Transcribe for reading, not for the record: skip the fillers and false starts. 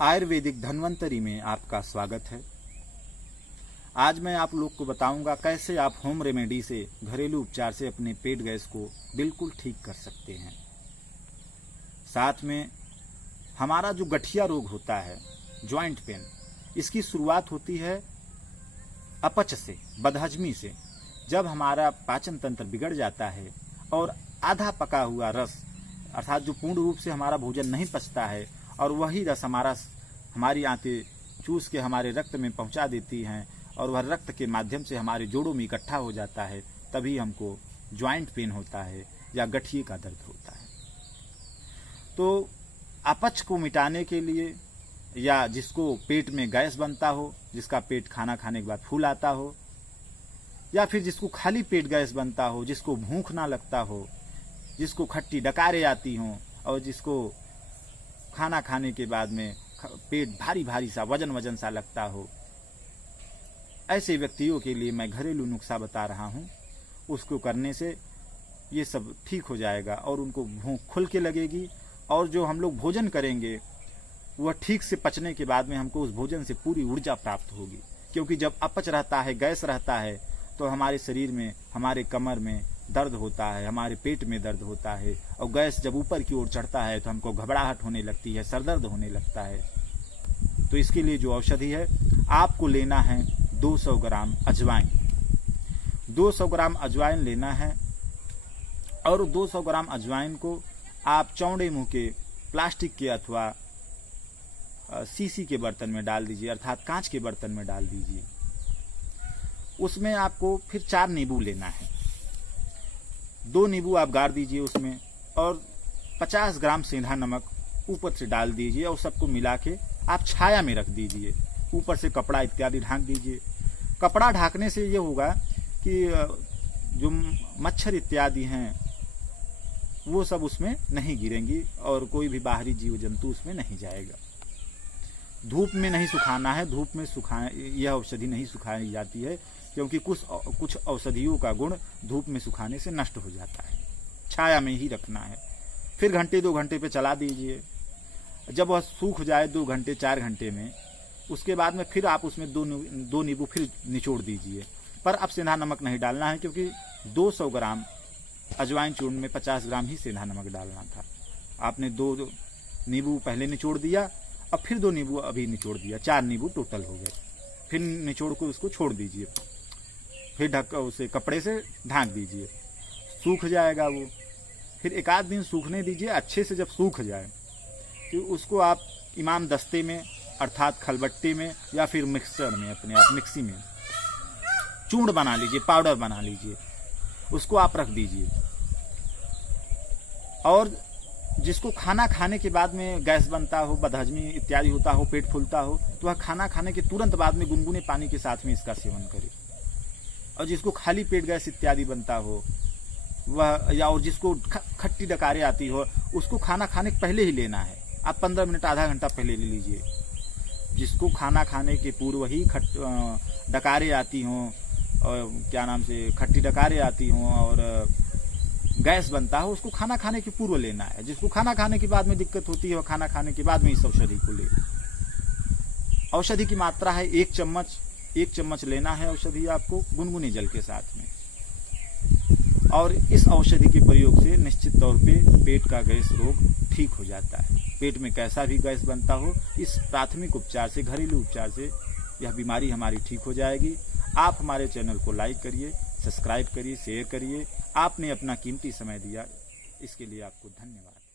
आयुर्वेदिक धन्वंतरी में आपका स्वागत है। आज मैं आप लोग को बताऊंगा कैसे आप होम रेमेडी से, घरेलू उपचार से अपने पेट गैस को बिल्कुल ठीक कर सकते हैं। साथ में हमारा जो गठिया रोग होता है, जॉइंट पेन, इसकी शुरुआत होती है अपच से, बदहजमी से। जब हमारा पाचन तंत्र बिगड़ जाता है और आधा पका हुआ रस अर्थात जो पूर्ण रूप से हमारा भोजन नहीं पचता है और वही रस हमारी आंतें चूस के हमारे रक्त में पहुंचा देती हैं और वह रक्त के माध्यम से हमारे जोड़ों में इकट्ठा हो जाता है, तभी हमको जॉइंट पेन होता है या गठिए का दर्द होता है। तो अपच को मिटाने के लिए, या जिसको पेट में गैस बनता हो, जिसका पेट खाना खाने के बाद फूल आता हो, या फिर जिसको खाली पेट गैस बनता हो, जिसको भूख ना लगता हो, जिसको खट्टी डकारें आती हों और जिसको खाना खाने के बाद में पेट भारी भारी सा, वजन वजन सा लगता हो, ऐसे व्यक्तियों के लिए मैं घरेलू नुस्खा बता रहा हूँ। उसको करने से ये सब ठीक हो जाएगा और उनको भूख खुल के लगेगी और जो हम लोग भोजन करेंगे वह ठीक से पचने के बाद में हमको उस भोजन से पूरी ऊर्जा प्राप्त होगी। क्योंकि जब अपच रहता है, गैस रहता है, तो हमारे शरीर में, हमारे कमर में दर्द होता है, हमारे पेट में दर्द होता है और गैस जब ऊपर की ओर चढ़ता है तो हमको घबराहट होने लगती है, सरदर्द होने लगता है। तो इसके लिए जो औषधि है, आपको लेना है 200 ग्राम अजवाइन। 200 ग्राम अजवाइन लेना है और 200 ग्राम अजवाइन को आप चौड़े मुंह के प्लास्टिक के अथवा सीसी के बर्तन में डाल दीजिए, अर्थात कांच के बर्तन में डाल दीजिए। उसमें आपको फिर 4 नींबू लेना है। 2 नींबू आप गाड़ दीजिए उसमें और 50 ग्राम सेंधा नमक ऊपर से डाल दीजिए और सबको मिला के आप छाया में रख दीजिए। ऊपर से कपड़ा इत्यादि ढांक दीजिए। कपड़ा ढांकने से ये होगा कि जो मच्छर इत्यादि हैं वो सब उसमें नहीं गिरेंगी और कोई भी बाहरी जीव जंतु उसमें नहीं जाएगा। धूप में नहीं सुखाना है। धूप में यह औषधि नहीं सुखाई जाती है क्योंकि कुछ औषधियों का गुण धूप में सुखाने से नष्ट हो जाता है। छाया में ही रखना है। फिर घंटे 2 घंटे पे चला दीजिए। जब वह सूख जाए 2 घंटे 4 घंटे में, उसके बाद में फिर आप उसमें 2 नींबू फिर निचोड़ दीजिए। पर अब सेंधा नमक नहीं डालना है क्योंकि 200 ग्राम अजवाइन चूर्ण में 50 ग्राम ही सेंधा नमक डालना था। आपने 2 नींबू पहले निचोड़ दिया और फिर 2 नींबू अभी निचोड़ दिया, 4 नींबू टोटल हो गए। फिर निचोड़ को उसको छोड़ दीजिए। फिर उसे कपड़े से ढांक दीजिए। सूख जाएगा वो। फिर 1 आध दिन सूखने दीजिए अच्छे से। जब सूख जाए तो उसको आप इमाम दस्ते में अर्थात खलबट्टे में या फिर मिक्सर में, अपने आप मिक्सी में चूर्ण बना लीजिए, पाउडर बना लीजिए। उसको आप रख दीजिए। और जिसको खाना खाने के बाद में गैस बनता हो, बदहजमी इत्यादि होता हो, पेट फूलता हो, तो वह खाना खाने के तुरंत बाद में गुनगुने पानी के साथ में इसका सेवन करे। और जिसको खाली पेट गैस इत्यादि बनता हो वह, या और जिसको खट्टी डकारें आती हो, उसको खाना खाने के पहले ही लेना है। आप 15 मिनट आधा घंटा पहले ले लीजिए। जिसको खाना खाने के पूर्व ही डकारें आती हों और क्या नाम से खट्टी डकारें आती हों और गैस बनता हो, उसको खाना खाने के पूर्व लेना है। जिसको खाना खाने के बाद में दिक्कत होती है वह खाना खाने के बाद में इस औषधि को ले। औषधि की मात्रा है 1 चम्मच। 1 चम्मच लेना है औषधि आपको गुनगुने जल के साथ में। और इस औषधि के प्रयोग से निश्चित तौर पे पेट का गैस रोग ठीक हो जाता है। पेट में कैसा भी गैस बनता हो, इस प्राथमिक उपचार से, घरेलू उपचार से यह बीमारी हमारी ठीक हो जाएगी। आप हमारे चैनल को लाइक करिए, सब्सक्राइब करिए, शेयर करिए। आपने अपना कीमती समय दिया, इसके लिए आपको धन्यवाद।